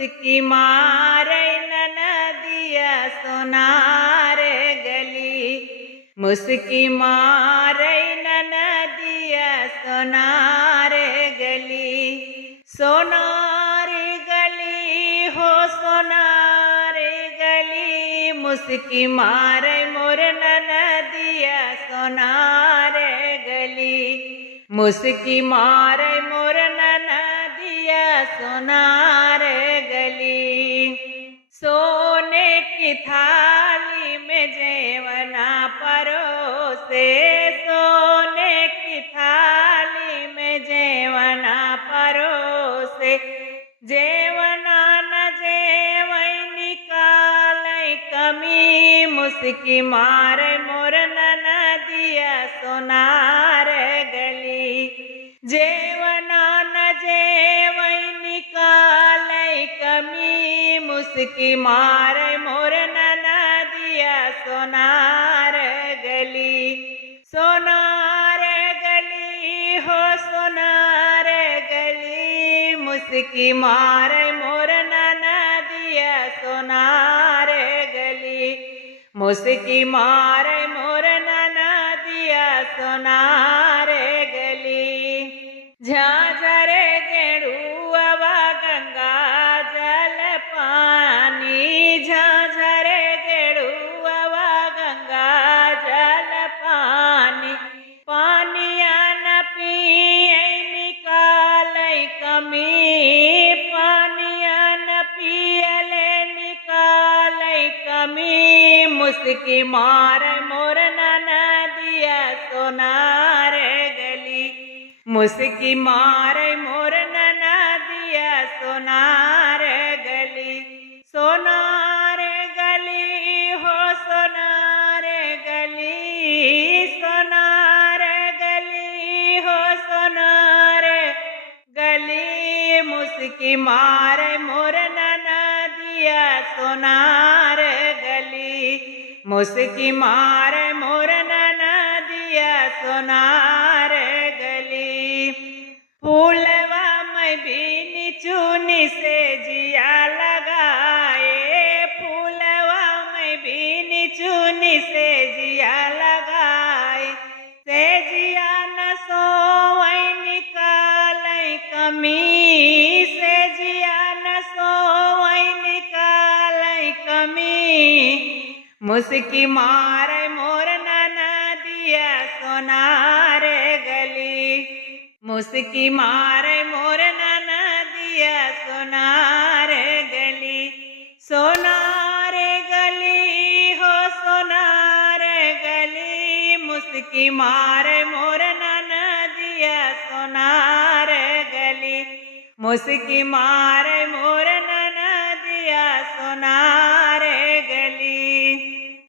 मुस्की मारे ननदिया सोनार गली, मुस्की मारे ननदिया सोनार गली, सोनार गली हो सोनार गली, मुस्की मारे मोर ननदिया सोनार गली, मुस्की मारे मोर ननदिया सोनार गली। सोने की थाली में जेवना परोसे, सोने की थाली में जेवना परोसे, जेवना न जेवै निकालै कमी, मुस्की मारे मोर ननदिया सोनार गली, जेवना न जेवै निकालै कमी, मुस्की मारे मोर ननदिया सोनार गली, सोनार गली हो सोनार गली, मुस्की मारे मोर ननदिया सोनार गली, मुस्की मारे मोर ननदिया सोनार गली। झांझर गेड़ुआ गंगा जल पानी, झांझर गेड़ुआ गंगा जल पानी, पानिया न पिए निकालै कमी, पानिया न पियले निकालै कमी, मुस्की मारे मोर ननदिया सोनार गली, मुस्की मारे मोर ननदिया सोनार गली, सोनार गली हो सोनार गली, सोनार गली हो सोनार गली, मुस्की मारे मोर ननदिया सोनार गली, मुस्की मारे मोर ननदिया सोनार गली। फूलवा में बीनी चुनी से जिया लगाए, फूलवा में बीनी चुनी से जिया लगाए, से जिया न सोवै निकालै कमी, से जिया न सोवै निकालै कमी, मुस्की मारे मोर ननदिया सोनार गली, मुस्की मारे मोर ननदिया सोनार गली, सोनार गली हो सोनार गली, मुस्की मारे मोर ननदिया सोनार गली, मुस्की मारे मोर ननदिया सोनार गली।